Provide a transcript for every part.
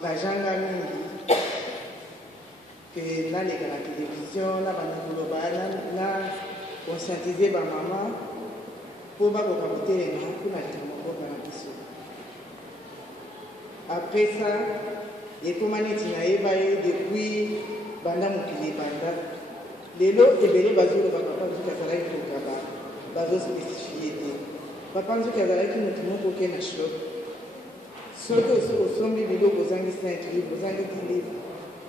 Bajanga mingi que na la télévision na bana global na conscientiser ba maman pour ba ko kabite na pour na timo na biso. Après ça, et pour maneti na eba depuis banda mukili banda lelo ebele bazolo ba papa nzuka zala ko kaba bazo spécifier te papa nzuka zala ki mutu moko ke na shop soto so sombi biloko zangi 5 livres zangi 10 livres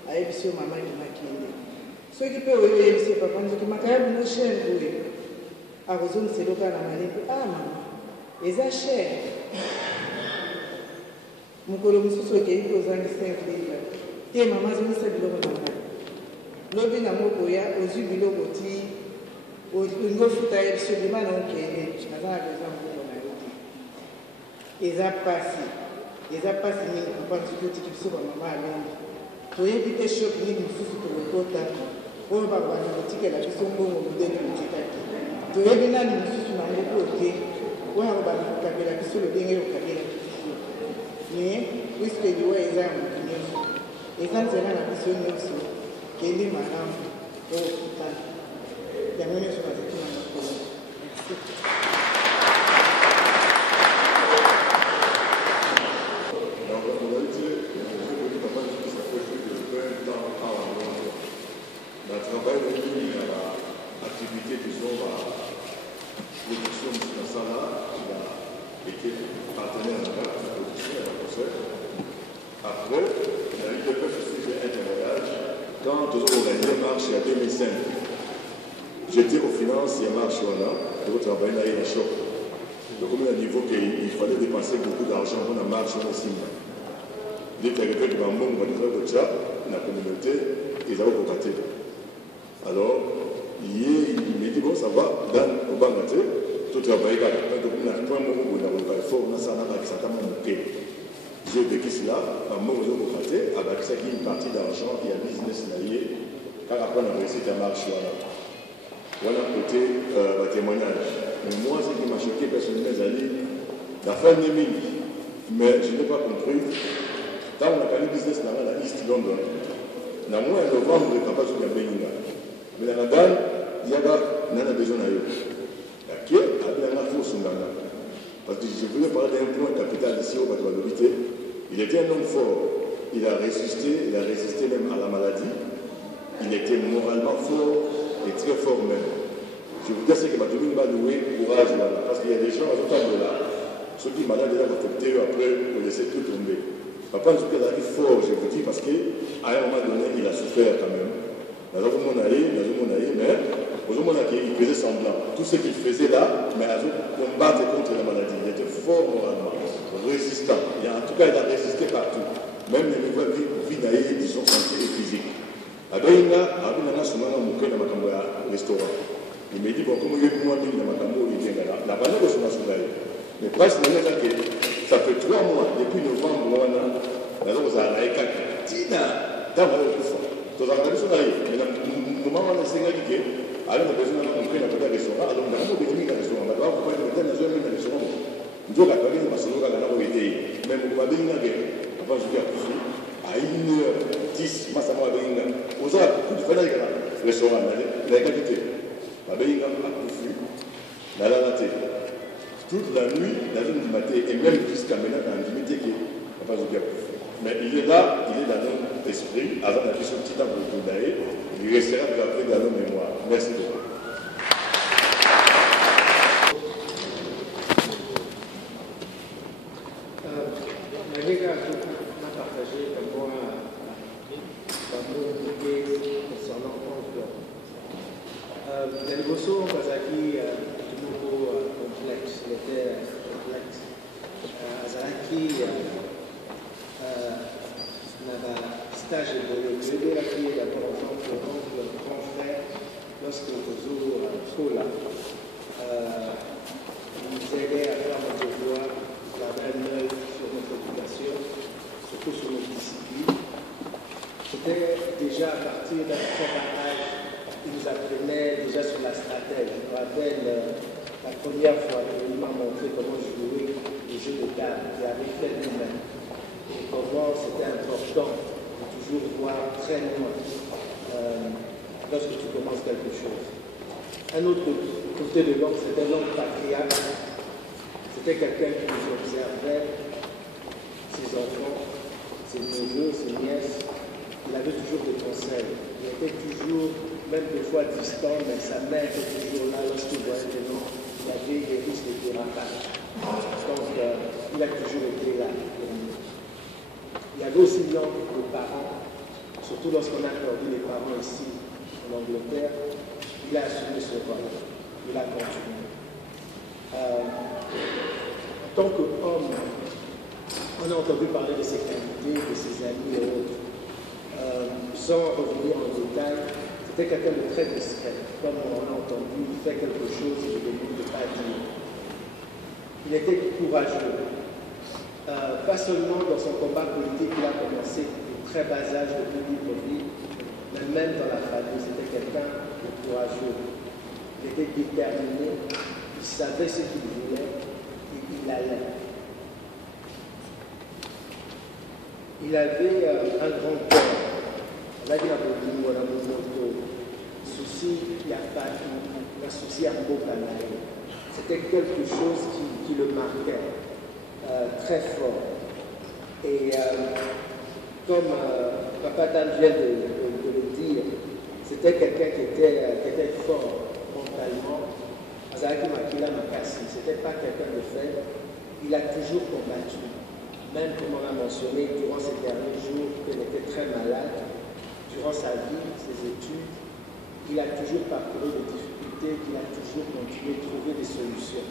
ayebisi mama ni makinde soki pe oyo yebisi papa nzuki makaya bino cher oyo akozongisela oka na malepe mama eza cher mokolo mosusu okei mpe ozangi 5 livres te mama azongisa biloko na ngai lobi na moko ya ozwi biloko ti olingi ofuta ye biso bima na okende naza na besoin moko na yo te eza pasi mingi papa nzuki otiki biso bamama alongi toyebi te shop nini mosusu tokokota oyo babanda kotikela biso mbongo modele otikaki toyebi nani mosusu na ngo po te oyo akobanda kokabela biso lobenge okabelaki biso mais puiske liwa eza ya motu nyonso eza nzela na biso nyonso kende malamu oyo okutana yango nyonso bazaki na mokolo. J'étais aux finances et à marche pour travailler dans les shops. Donc, comme il a niveau qu'il fallait dépenser beaucoup d'argent pour la marche en Simba. Dès qu'il y a quelqu'un qui va monter dans la communauté, ils avaient contacté. Alors, il m'a dit bon, ça va, dans le bangaté, tout travail, donc on a point de mot, on a fort, on a ça, on a ça, on a j'ai vécu cela, à mon côté, avec ça qui est une partie d'argent et un business lié, car après on a réussi à marcher là. Voilà côté témoignage. Mais moi, ce qui m'a choqué personnellement, c'est la fin de mine. Mais je n'ai pas compris. Quand on a parlé business dans la East London, dans le mois de novembre, on est capable de faire. Mais dans la dalle, il y a besoin de qui a la force parce que je voulais parler d'un point capital ici au Bateau-Lobité. Il était un homme fort. Il a résisté même à la maladie. Il était moralement fort et très fort même. Je vous dis que Bateau-Lobité va louer courage là, parce qu'il y a des gens à ce là. Ceux qui sont malades, ils vont affecter après, pour laisser tout tomber. Papa, je suis allé fort, je vous dis, parce qu'à un moment donné, il a souffert quand même. Nous avons mon aïe, mais il faisait semblant. Tout ce qu'il faisait là, mais à combattre contre la maladie. Il était fort moralement, résistant. En tout cas, il a résisté partout. Même les nouvelles vies, disons, santé et physique. Il m'a dit, bon, comme il y a moi, il y a la banane sur ma soleil. Mais presque, ça fait 3 mois, depuis novembre, on a Tina, dans le coup. Dans la tradition, mais le moment où on a essayé alors on a besoin de compris dans le restaurant, alors on a beaucoup de dans le restaurant. On va pouvoir mettre dans le restaurant. Nous avons parlé de la Barcelone, on a été. Même on va dire que avant je vais à 1h10, ma savoir à Benga. Aux heures, beaucoup de fois, le restaurant, la qualité. À Benga, à Koufu, la Lanate. Toute la nuit, la zone du matin, et même jusqu'à maintenant, dans l'intimité qui est à Koufu. Mais il est là, il est dans notre esprit, avant la question petit temps pour le d'ailleurs, il restera gravé dans nos mémoires. Merci beaucoup. Malega m'a partagé comme moi un mot concernant Antoine. Dans le Bosso, Kazaki, tout nouveau complexe, il était complexe. Azaraki, stage de la fille d'abord le grand frère lorsque Kozo Kola nous aidait à faire notre devoir, garder un œil sur notre éducation, surtout sur notre discipline. C'était déjà à partir d'un certain âge, il nous apprenait déjà sur la stratège. Je me rappelle la première fois qu'il m'a montré comment jouer les jeux de cartes, il avait fait lui-même et comment c'était important très loin lorsque tu commences quelque chose. Un autre côté de l'homme, c'était l'homme patriarche. C'était quelqu'un qui nous observait, ses enfants, ses neveux, ses nièces. Il avait toujours des conseils. Il était toujours, même des fois distant, mais sa mère était toujours là lorsqu'il voyait que non, il y avait des risques de piratage. Donc, il a toujours été là pour nous. Il y avait aussi l'homme des parents, surtout lorsqu'on a perdu les parents ici en Angleterre. Il a assumé ce rôle. Il a continué. En tant qu'homme, on a entendu parler de ses qualités, de ses amis et autres. Sans revenir en détail, c'était quelqu'un de très discret. Comme on a entendu, il fait quelque chose, il est mieux de ne pas dire. Il était courageux. Pas seulement dans son combat politique, il a commencé au très bas âge depuis l'hypothèse, mais même dans la famille, c'était quelqu'un de courageux. Il était déterminé, il savait ce qu'il voulait et il allait. Il avait un grand cœur. On a dit à Moto, souci, il n'y a pas de souci à Bokanaï. C'était quelque chose qui le marquait très fort. Et comme Papa Dan vient de le dire, c'était quelqu'un qui était fort mentalement. Azaki Makila Makasi, ce n'était pas quelqu'un de faible. Il a toujours combattu. Même comme on a mentionné durant ces derniers jours qu'il était très malade, durant sa vie, ses études, il a toujours parcouru des difficultés, il a toujours continué de trouver des solutions.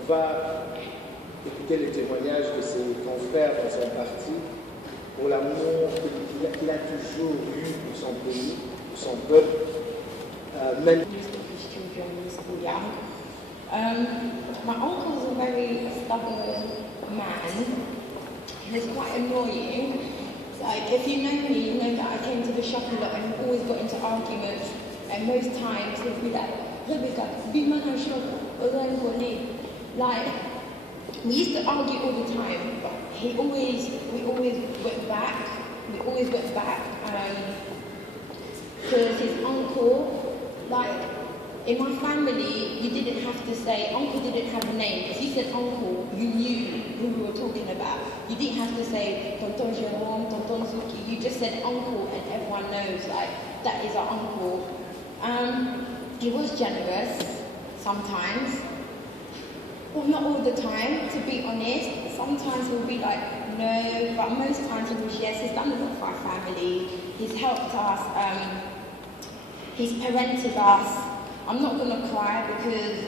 On va écouter les témoignages de ses confrères dans son parti pour l'amour qu'il a toujours eu pour son pays, pour son peuple, même. My uncle's a very stubborn man. He's quite annoying. Like, if you know me, you know that I came to the shop a lot and always got into arguments. And most times he'd be like, Rebecca, be man on shop, like, we used to argue all the time, but we always went back. We always went back. Because his uncle, like, in my family, you didn't have to say, uncle didn't have a name. If you said uncle, you knew who we were talking about. You didn't have to say Tonton Jerome, Tonton Zuki. You just said uncle and everyone knows, like, that is our uncle. He was generous, sometimes. Well, not all the time, to be honest. Sometimes he'll be like, no, but most times he was yes. He's done a lot for our family. He's helped us, he's parented us. I'm not going to cry because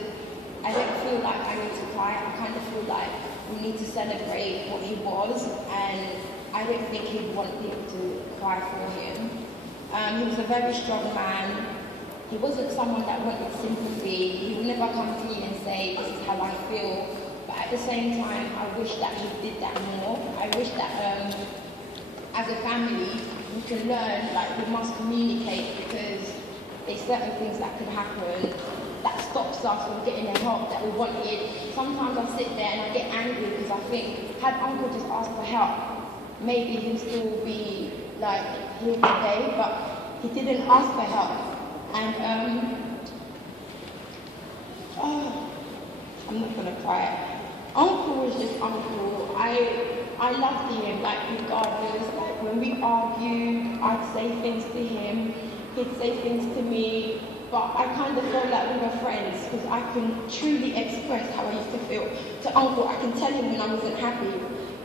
I don't feel like I need to cry. I kind of feel like we need to celebrate what he was, and I don't think he'd want people to cry for him. He was a very strong man. He wasn't someone that wanted sympathy. He would never come to me and say, this is how I feel. But at the same time, I wish that he did that more. I wish that as a family, we can learn, like, we must communicate, because there's certain things that could happen that stops us from getting the help that we wanted. Sometimes I sit there and I get angry because I think, had Uncle just asked for help, maybe he'll still be like here today, but he didn't ask for help. And I'm not gonna cry. Uncle was just Uncle. I loved him, like, regardless. Like, when we argued, I'd say things to him. He'd say things to me, but I kind of felt like we were friends because I can truly express how I used to feel to Uncle. I can tell him when I wasn't happy,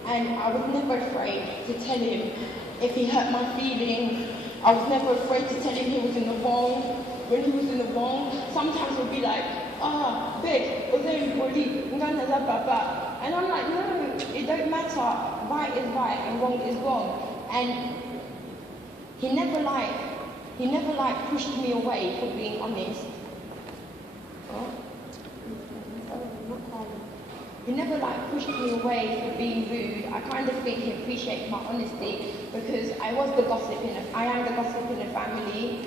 and I was never afraid to tell him if he hurt my feelings. I was never afraid to tell him he was in the wrong. When he was in the wrong, sometimes he'd be like, babe, and I'm like, no, it don't matter. Right is right and wrong is wrong. And he never pushed me away, for being honest. He never pushed me away for being rude. I kind of think he appreciated my honesty because I am the gossip in the family.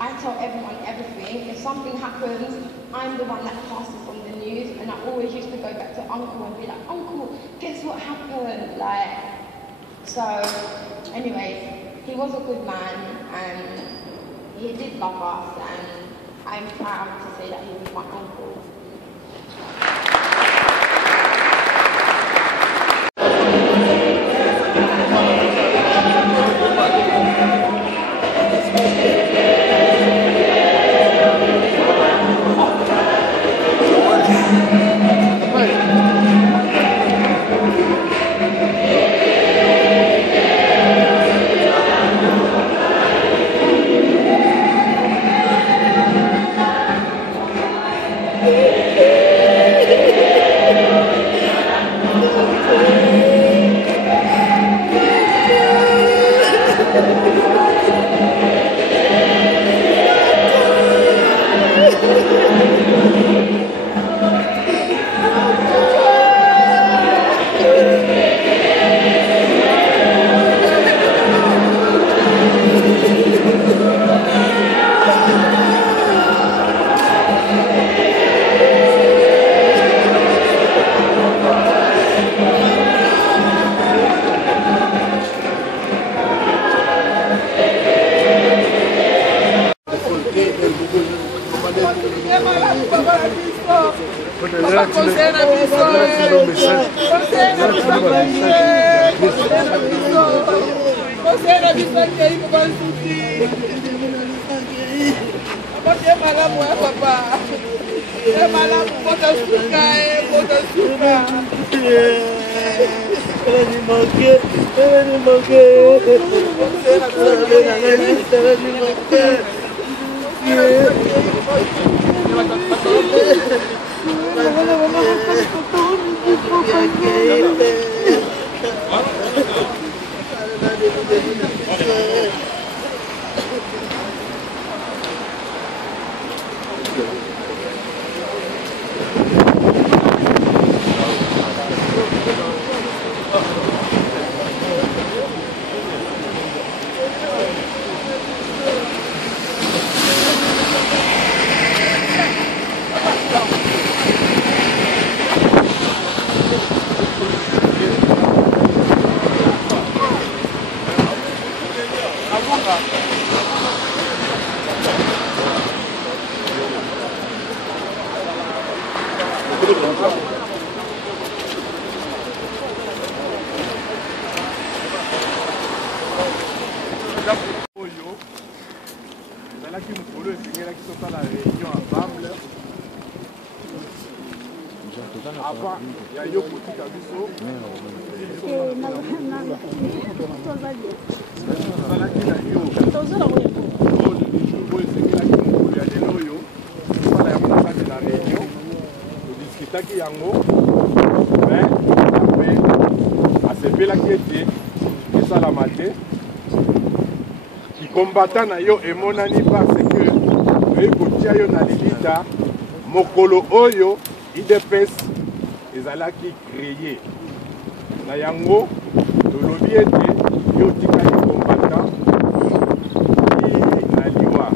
I tell everyone everything. If something happens, I'm the one that passes on the news, and I always used to go back to Uncle and be like, Uncle, guess what happened? Like, So, anyway, he was a good man and he did love us, and I'm proud to say that he was my uncle. Combattant na yo et mon ami parce que kotia yo na lilita mokolo oyo IDPS ezalaki créé na yango tolobi ete yo tikali combattant na liwa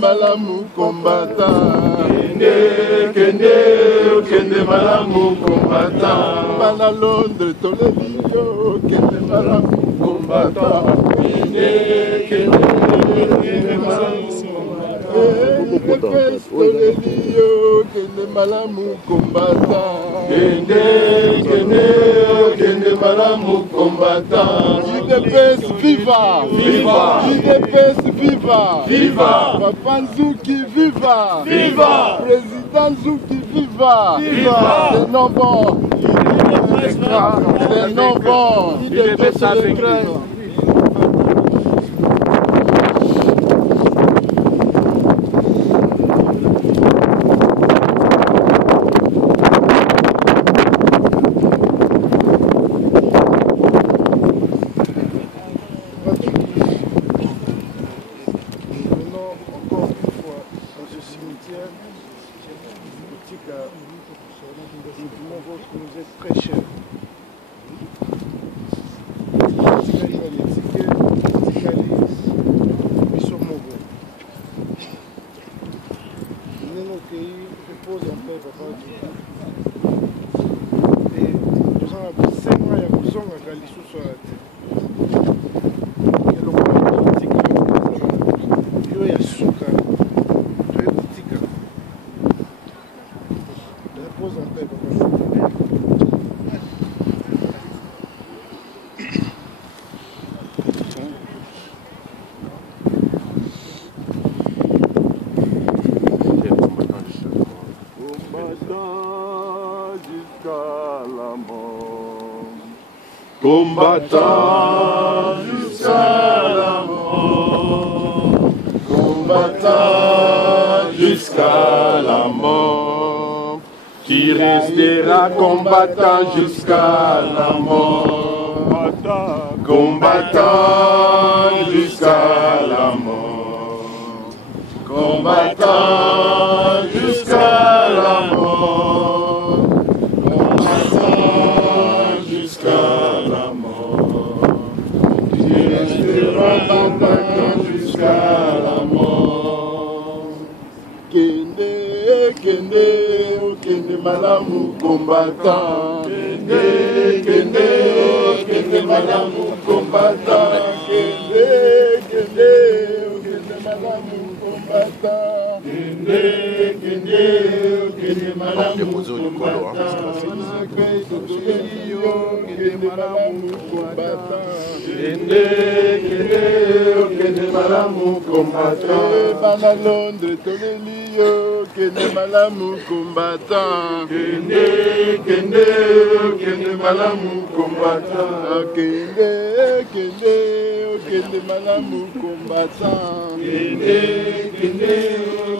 malamu combattant kende malamu combattant bana Londres tolelio kende malamu combattant kende malamu kende malamu combattant kende malamu combattant IDPS viva viva IDPS viva viva Papa Nzouki viva viva Président Nzouki viva viva c'est non bon c'est non bon IDPS commercial, boutique à vous êtes très cher. Boutique à boutique à je pose un peu, papa. Et nous avons 5 mois, il y a besoin de la sous sur la terre. Il y a sucre. Il y a boutique. Je pose un peu, papa. Combattant jusqu'à la mort, combattant jusqu'à la mort, qui restera combattant jusqu'à la mort, combattant jusqu'à la mort, combattant jusqu'à la mort, combattant jusqu'à la mort. Combattant jusqu'à la mort. Kende, kende, oh kende malamu combattant. Kende, kende, oh kende malamu combattant. Kende, kende, oh kende malamu combattant. Kende, kende, oh kende malamu combattant. Kende malamu combattant. Kende, kende, kende malamu combattant. Bana Londres, Tolelio, kende malamu combattant. Kende, kende, kende malamu combattant. Kende, kende, kende malamu combattant. Kende, kende,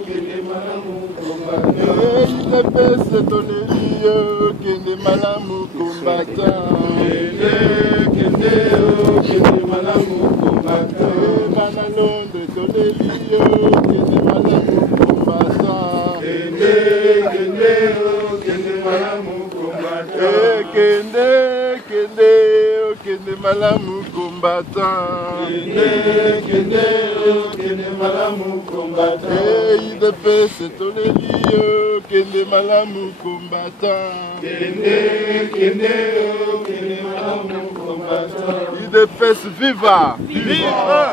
kende malamu combattant. Il pèse Tolelio, kende malamu combattant. Kende, kende, kende malamu combattant. Bana Londres, Tolelio, kende malamu combattant. Kende, kende, kende malamu combattant. Kende, kende, kende malamu combattant. Kende, kende, kende malamu combattant. Il pèse Tolelio, kende malamu combattant. Kende, kende, kende malamu combattant. Il pèse viva, viva.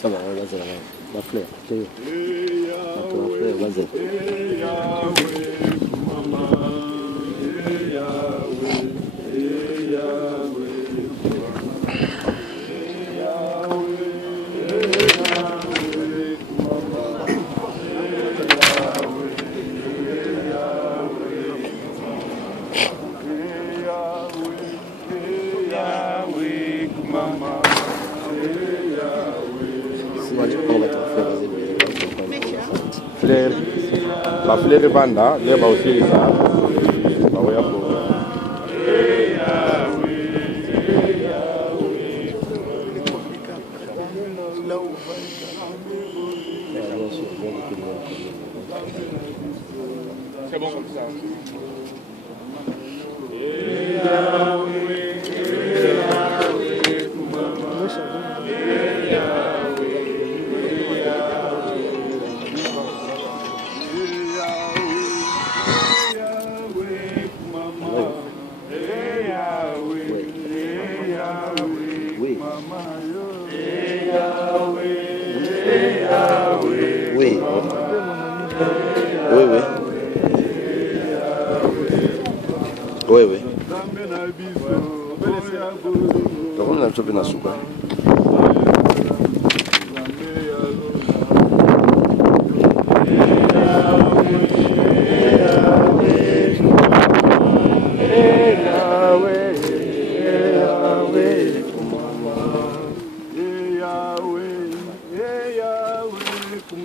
Ça va, vas-y, la fleur, la fleur, vas-y. Fleur, la fleur est banda, les va aussi les ça. C'est bon comme ça. Oui. Oui, oui. Oui, oui. Donc on a un peu de soupe.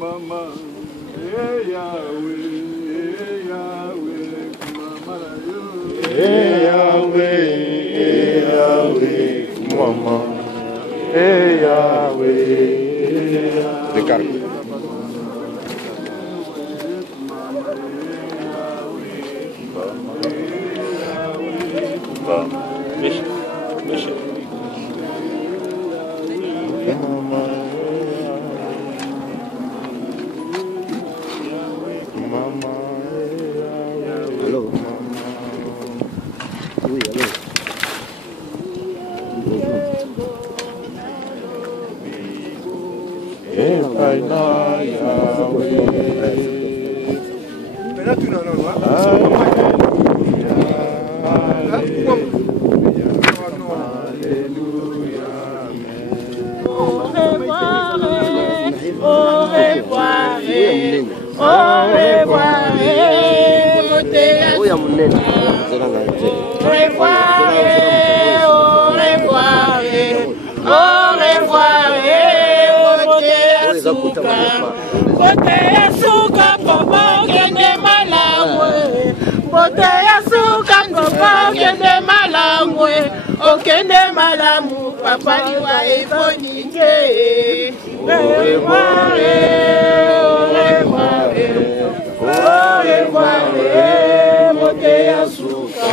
mama, Yahweh, Yahweh, mama yo. Yahweh, Yahweh, mama, Yahweh. Descartes. Allô? Oui, allô? Mais là, tu n'en as pas. Okende malamu papa liwa efonike au revoir mote ya suka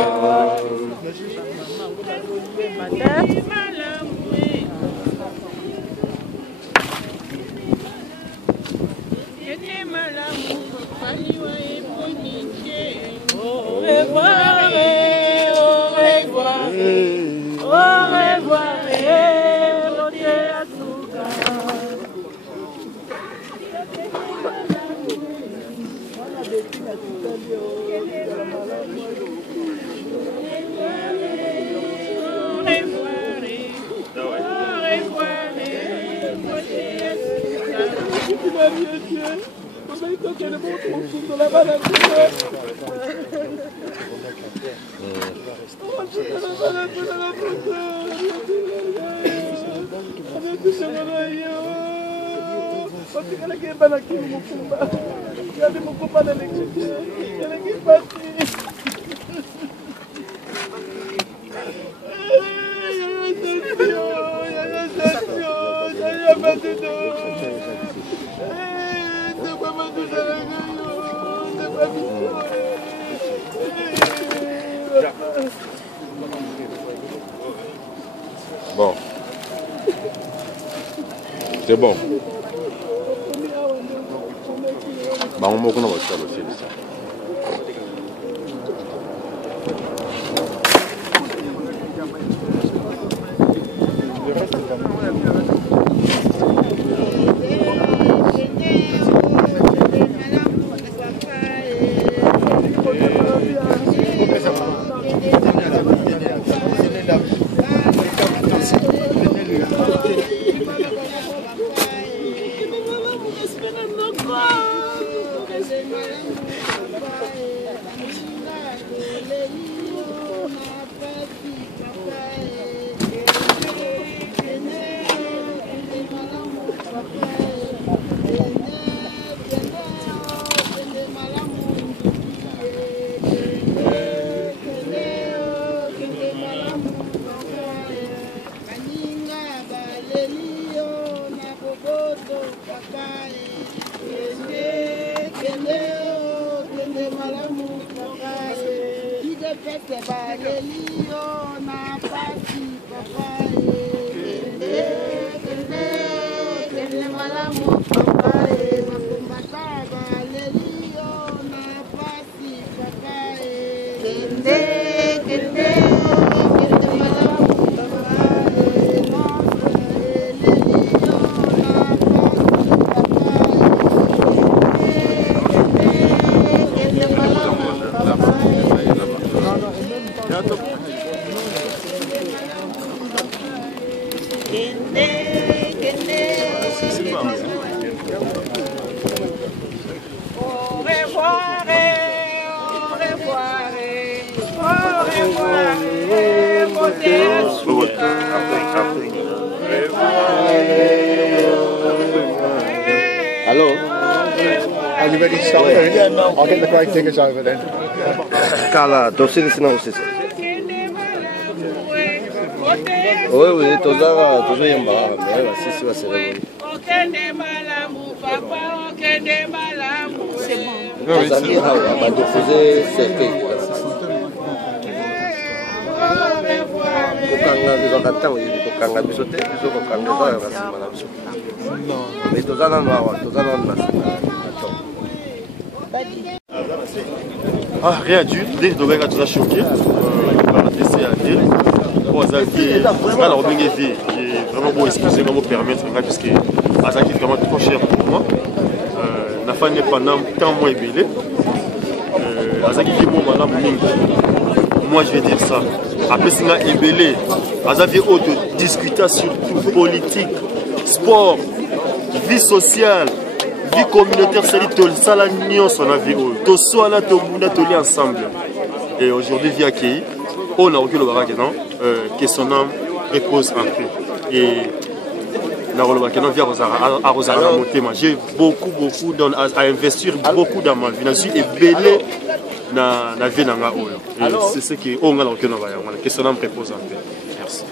Bon. C'est bon. Bah, on m'a dit ça aussi. Allô? ready to start moving? I'll get the grave diggers over then. Carla, tu sais que c'est ça. Oui, oui, toujours yamba, mais c'est ça, c'est vrai. Ah, rien du tout. Dès que Dobenga nous a choqué, on a laissé aller. Bon, Azaki, c'est pas la Robin qui est vraiment bon, excusez moi me permettre, parce que Azaki est vraiment trop cher pour moi. On a fait pendant tant moins ébélé. Azaki est bon, madame Ming. Moi, je vais dire ça. Après, c'est un ébélé. Azaki est autre discuter sur tout, politique, sport, vie sociale. Vie communautaire, c'est ça la nuance on a vu. Tout ça là, tout le monde est ensemble. Et aujourd'hui, via Kei, on a reculé le barak que son âme repose en paix. Et la Rolobakenon via Rosara Motema. J'ai beaucoup à investir beaucoup dans ma vie. Je suis ébélé dans la vie. C'est ce que on a reculé que son âme repose en paix. Merci.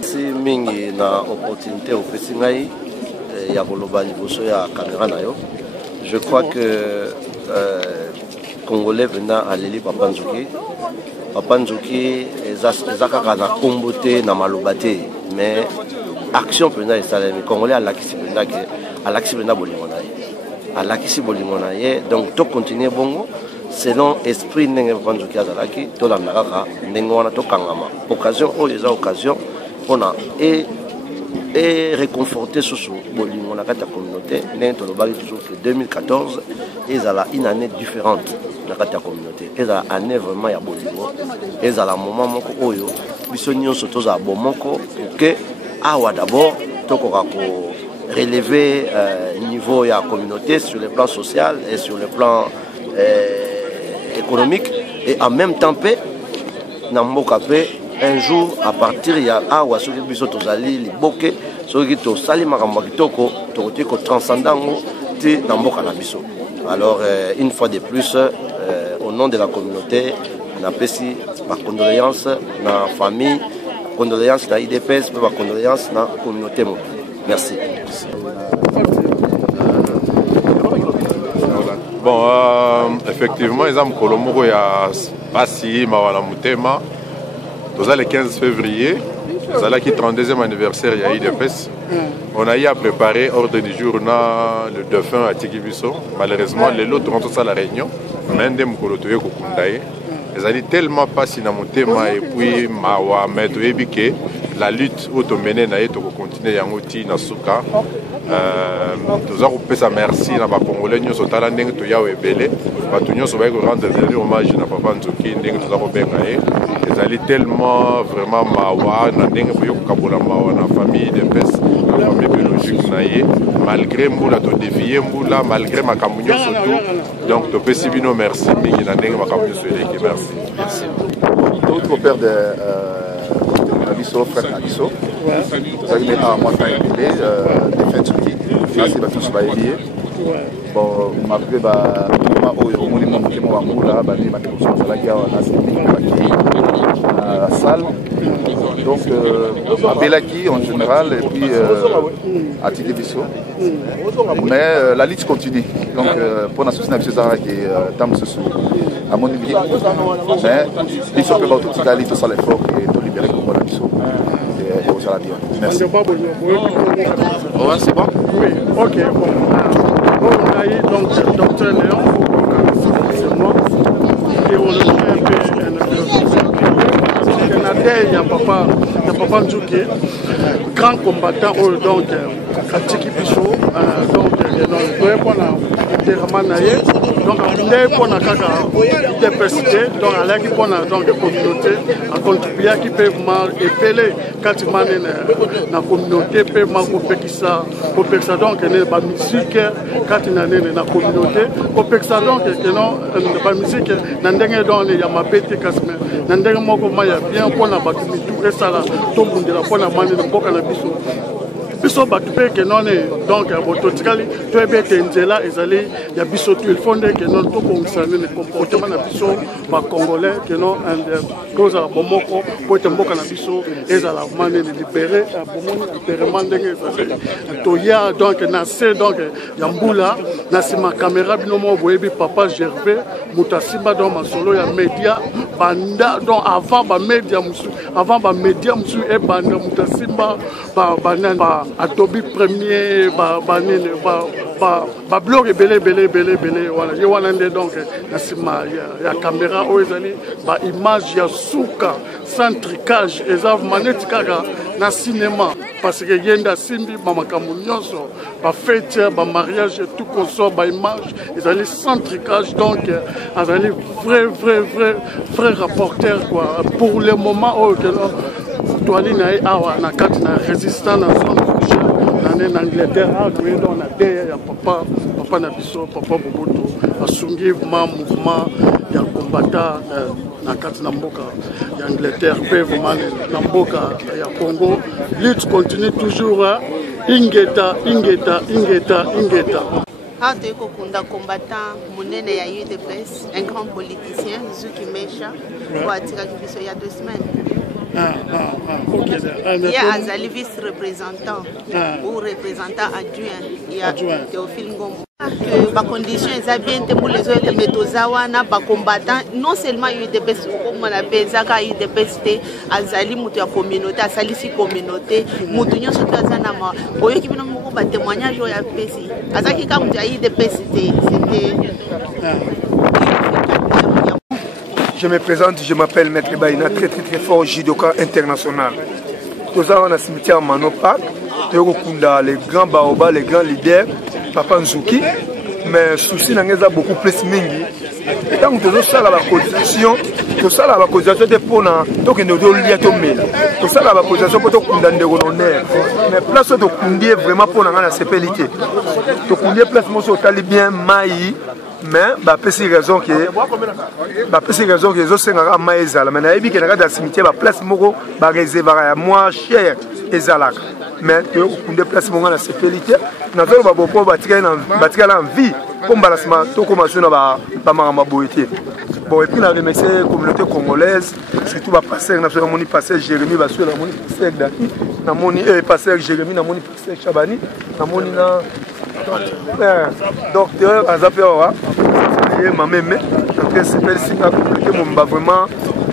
Si mingi na opportunité au Fessingaï. Je crois que Congolais venant à l'Eli Papa Nzouki ezaka na kombote na malobate mais action pena esalemi Congolais alakisi pena bolingo na ye donc to continuer bongo selon esprit ndenge Papa Nzouki azalaki to landa kaka ndenge wana to kangama occasion oyo eza occasion mpona et réconforter sur Bolingo la communauté. Toujours que 2014 ils ont une année différente dans la communauté. Ils ont une année vraiment ya Bolingo. Ils ont un moment moko oyo bisonnions surtout à Bomoko que awa d'abord toko relever niveau ya communauté sur le plan social et sur le plan économique et en même temps paix na mboka paix. Un jour, à partir de Awa, ceux qui sont allés, les bokeh, ceux qui sont allés, alors, une fois de plus, au nom de la communauté, on appelle ici ma condoléance à la famille, condoléance à l'IDPS, ma condoléance à la communauté. Merci. Bon, effectivement, ils ont Kolomoro, il y a Passi, Mawala Moutema. Le 15 février, c'est le 32e anniversaire de l'IDPS. On a eu à préparer ordre du jour le dauphin à Tikibiso. Malheureusement, les autres ont tous à la réunion. Mais ils ont tellement passé dans mon thème et puis la lutte auto-menée na yeto continuer yango ti na suka toza kopesa merci na ba congolais nyonso tala ndenge to yawe ebele bato nyonso ba ko rendre hommage na Papa Nzouki ndenge toza kobenga ye ezali tellement vraiment mawa na ndenge boyo kokabola mawa na famille de pes na famille biologique na ye malgré mbula to dévier mbula malgré makambo nyonso tout donc to pesi bino merci mingi na ndenge makambo nyonso eleki merci d'autres père de Abisso, frère Abisso, ça il est à moi quand il est défense qui là c'est battu sur bailier bon après bah au monument qui m'a moula bah les manifestations ça la guerre là c'est la salle donc à Belaki en général et puis à Tikibiso mais la lutte continue donc pour la société Abisso Zara qui est tam ce à mon avis mais ils sont pas tout à tout ça l'effort et tout libérer pour la mission et ça la bien merci ouais c'est bon oui ok bon on a eu donc docteur Léon c'est moi et on le fait un peu il y a papa Nzouki grand combattant donc à Tikibiso donc donc pour la diversité donc à la donc communauté à contribuer qui peuvent épeler quand ils manent la communauté peut pour ça donc la musique quand ils n'ont la communauté pour ça donc la musique n'endenge dans les yamapete kasme n'endenge moko maya bien pour la battu tout et ça là tout monde la pour la manne de boka na biso biso bato mpe ke non donc bototikali toyebi ete nzela ezali ya biso tu il faut nde ke non tobongisa nini comportement na biso bacongolais ke non tozala bomoko po ete mboka na biso ezala manini libere bomoni enterrement ndenge ezali toya donc na se donc ya mbula na nsima caméra bino moko boyebi papa Gervais moto asimba donc masolo ya média banda donc avant bamédia mosusu avant bamédia mosusu ebanda moto asimba Adobe Premiere banini bablog ebele wana ye wana nde donc na nsima ya caméra oyo ezali baimage ya suka sans tricage eza maneti kaka na cinéma parce que ye nde asimbi bamakambo nyonso bafete bamariage tout consort baimage ezali sans tricage donc azali vrai rapporteur quoi pour le moment oyo toali na ye awa na kati na résistant na zone rouge na Angleterre akoye donc na deye ya papa na biso papa Boboto asungi mouvement ya combattant na kati na mboka ya Angleterre mpe vraiment na mboka ya Congo lutte continue toujours ingeta Kunda combattant monene ya UDPS, un grand politicien, Zuki Mecha, pour attirer il y a 2 semaines. Il y a Azali vice-représentant ou représentant adjoint, il y a Théophile Ngombo. Que la condition est bien pour les autres métozawana, les combattants, non seulement UDPS, comme on appelle ça, UDPS, Azali, la communauté, Azali, la communauté, Moutounion, surtout Azanama. Pour eux qui viennent me témoignage au UDPS, Azaki, quand vous avez UDPS, c'était. Je me présente, je m'appelle Maître Baïna, très fort judoka international. Tous on a cimetière Manopak, les grands baobas, les grands leaders, Papa Nzuki, mais souci n'a pas beaucoup plus mingi. Tant que nous sommes à la cotisation, tout ça la cotisation de pona, donc nous devons lier tout mais. Tout ça la cotisation pour tout condamner de honneur. Mais place de conduire vraiment pour la sécurité. Tout conduire place moi sur talibien maï. Mais bah c'est raison que les autres sont maïzal. Mais na ebi que na dans cimetière bah place moko bah réservé moins cher ezalak. Mais tu conduire place moko na sécurité. Na zo ba bopo ba tika en vie. Comme balasma to commencer na ba marama boité. Bon et puis la remercier la communauté congolaise, surtout ba passer na so moni passer Jérémy ba so na moni passer Daki, na moni passer Jérémy na moni passer Chabani, na moni na docteur Azapéora, ma mémé, donc c'est belle signe à compliquer mon vraiment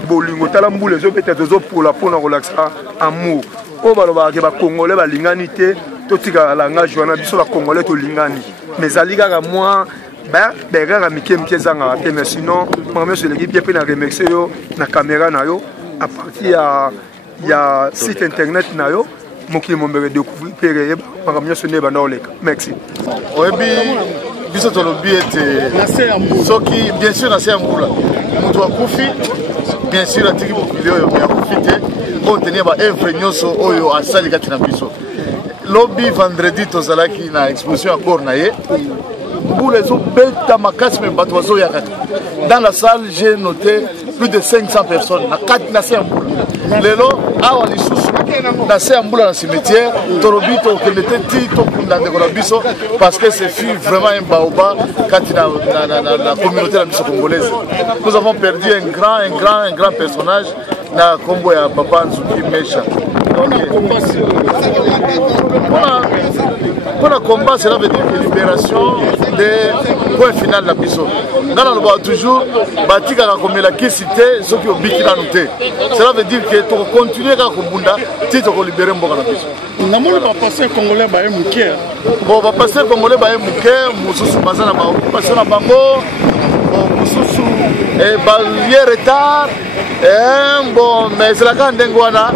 bolingo talambu les autres peut-être pour la pour relaxer amour. O baloba ke ba congolais ba linganité totika la nga joana biso ba congolais to lingani. Mais aliga ga moi ba derrière a mikem kezanga mais sinon moi sur l'équipe bien na remercier yo na caméra na yo à partir ya site internet na yo mokili mombere découvrir péré par mieux sonner ba ndoleka. Merci. Oyebi biso tolobi ete soki bien sûr na sembula mutu akufi bien sûr atiki bokili oyo ya kufite contenir ba œuvre nyonso oyo asali kati na biso. Lobby vendredi tozalaki na exposition encore na ye. Les autres dans la salle, j'ai noté plus de 500 personnes. Dans cimetière, parce que ce fut vraiment un baobab dans la communauté congolaise. Nous avons perdu un grand personnage dans le combo de Papa Nzuki Mecha. Pour le combat, cela veut dire que libération des points finaux de la biso. Dans le bas toujours, Batika a comme la cité, ceux qui ont biki la noté. Cela veut dire que tu continues à Kubunda, tu te libérer Mboka la biso. On va passer Congolais by Mouké. Bon, on va passer Congolais by Mouké, Moussou Bazana Occupation à Bango, Moussou et Balier retard. Bon, mais c'est la grande denguana.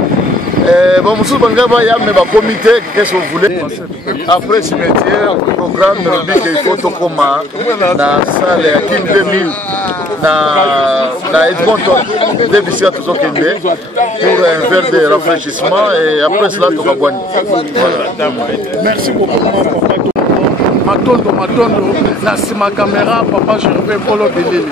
Bon, monsieur Bangaba, il y a un comité, qu'est-ce que vous voulez? Après ce cimetière, le programme il faut tout comme dans la salle à Kim 2000, dans Edmonton, des visites toujours pour un verre de rafraîchissement et après cela, tout va boire. Merci beaucoup, Matondo, la caméra, papa, je vais follow Billy.